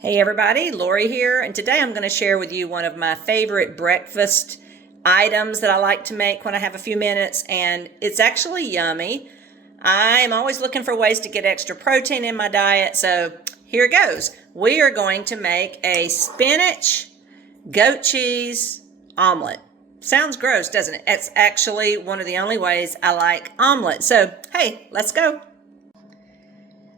Hey everybody, Lori here, and today I'm going to share with you one of my favorite breakfast items that I like to make when I have a few minutes, and it's actually yummy. I'm always looking for ways to get extra protein in my diet, so here it goes. We are going to make a spinach goat cheese omelet. Sounds gross, doesn't it? It's actually one of the only ways I like omelet. So, hey, let's go.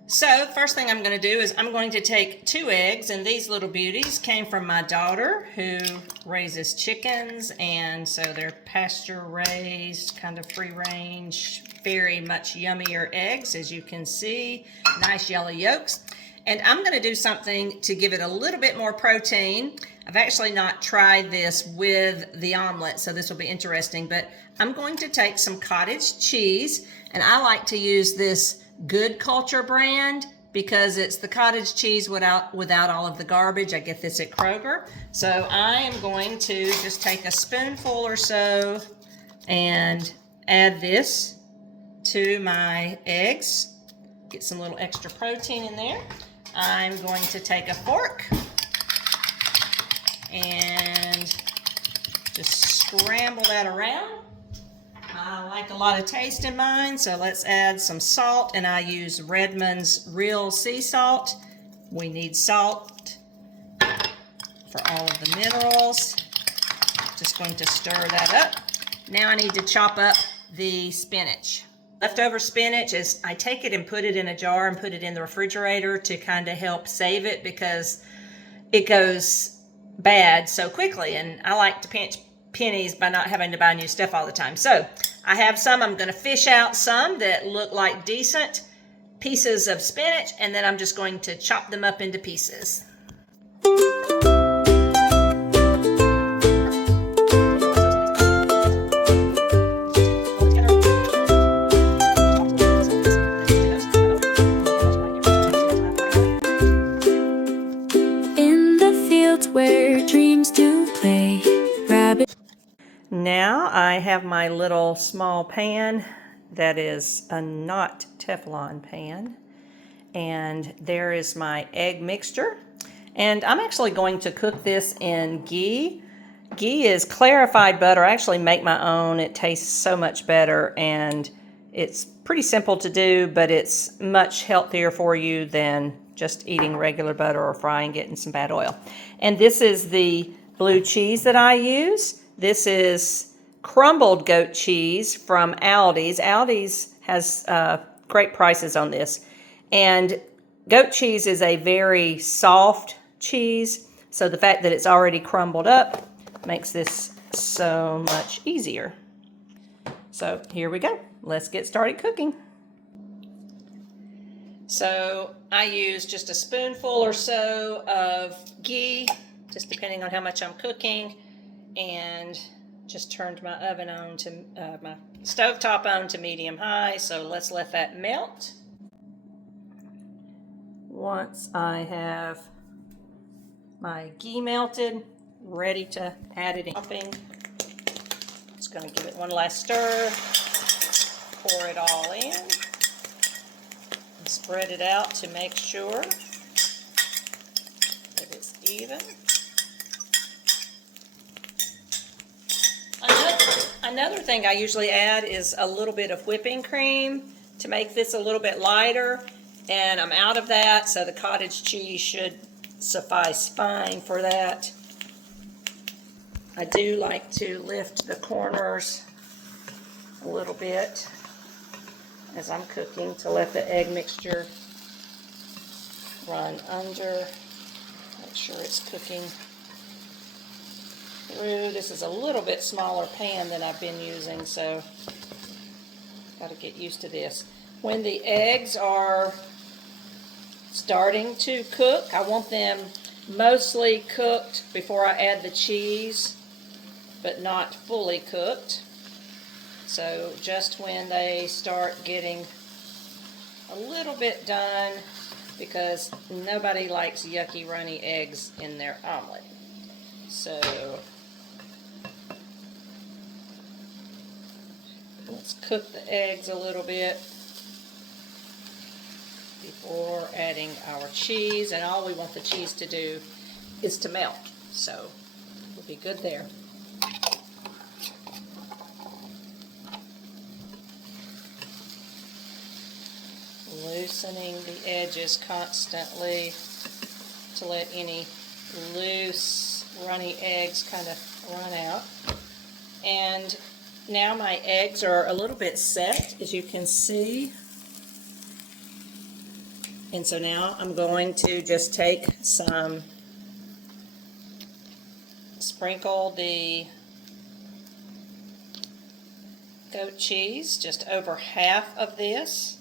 So first thing I'm going to do is I'm going to take 2 eggs, and these little beauties came from my daughter who raises chickens, and so they're pasture raised, kind of free range, very much yummier eggs, as you can see, nice yellow yolks. And I'm going to do something to give it a little bit more protein. I've actually not tried this with the omelet, so this will be interesting, but I'm going to take some cottage cheese, and I like to use this Good Culture brand because it's the cottage cheese without all of the garbage. I get this at Kroger. So I am going to just take a spoonful or so and add this to my eggs. Get some little extra protein in there. I'm going to take a fork and just scramble that around. I like a lot of taste in mine, so let's add some salt, and I use Redmond's Real Sea Salt. We need salt for all of the minerals. Just going to stir that up. Now I need to chop up the spinach. Leftover spinach is I take it and put it in a jar and put it in the refrigerator to kind of help save it because it goes bad so quickly, and I like to pinch pennies by not having to buy new stuff all the time. So I have some. I'm going to fish out some that look like decent pieces of spinach, and then I'm just going to chop them up into pieces. In the fields where dreams do play, rabbit. Now I have my little small pan that is a not Teflon pan, and there is my egg mixture, and I'm actually going to cook this in ghee. Ghee is clarified butter. I actually make my own. It tastes so much better, and it's pretty simple to do, but it's much healthier for you than just eating regular butter or frying it in some bad oil. And this is the blue cheese that I use. This is crumbled goat cheese from Aldi's. Aldi's has great prices on this. And goat cheese is a very soft cheese, so the fact that it's already crumbled up makes this so much easier. So here we go. Let's get started cooking. So I use just a spoonful or so of ghee, just depending on how much I'm cooking, and just turned my oven on to my stovetop on to medium high. So let's let that melt. Once I have my ghee melted, ready to add it in. Just going to give it one last stir, pour it all in, and spread it out to make sure that it's even. Another thing I usually add is a little bit of whipping cream to make this a little bit lighter, and I'm out of that, so the cottage cheese should suffice fine for that. I do like to lift the corners a little bit as I'm cooking to let the egg mixture run under. Make sure it's cooking through. This is a little bit smaller pan than I've been using, so got to get used to this. When the eggs are starting to cook, I want them mostly cooked before I add the cheese, but not fully cooked. So just when they start getting a little bit done, because nobody likes yucky runny eggs in their omelet. So let's cook the eggs a little bit. before adding our cheese, and all we want the cheese to do is to melt, so we'll be good there. Loosening the edges constantly to let any loose runny eggs kind of run out. And now my eggs are a little bit set, as you can see. And so now I'm going to just take some, sprinkle the goat cheese, just over half of this,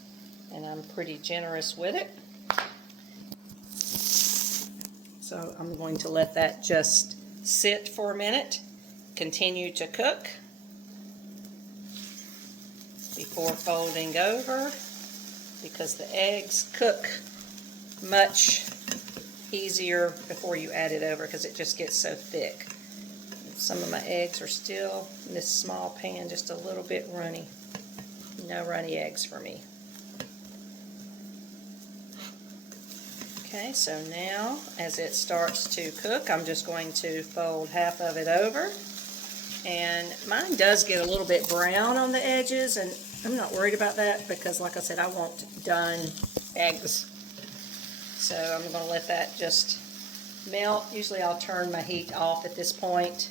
and I'm pretty generous with it. So I'm going to let that just sit for a minute, continue to cook before folding over, because the eggs cook much easier before you add it over because it just gets so thick. Some of my eggs are still in this small pan, just a little bit runny. No runny eggs for me. Okay, so now as it starts to cook, I'm just going to fold half of it over. And mine does get a little bit brown on the edges, and I'm not worried about that because, like I said, I want done eggs. So I'm going to let that just melt. Usually I'll turn my heat off at this point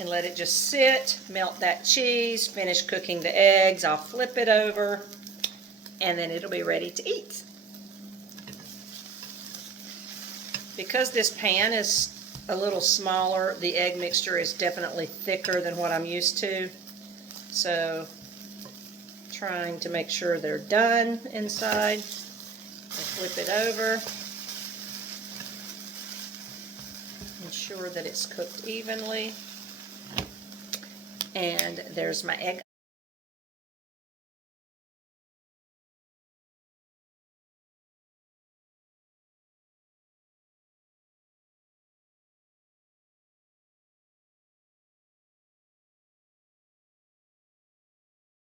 and let it just sit, melt that cheese, finish cooking the eggs. I'll flip it over, and then it'll be ready to eat. Because this pan is a little smaller, the egg mixture is definitely thicker than what I'm used to. So, trying to make sure they're done inside. I flip it over. Ensure that it's cooked evenly. And there's my egg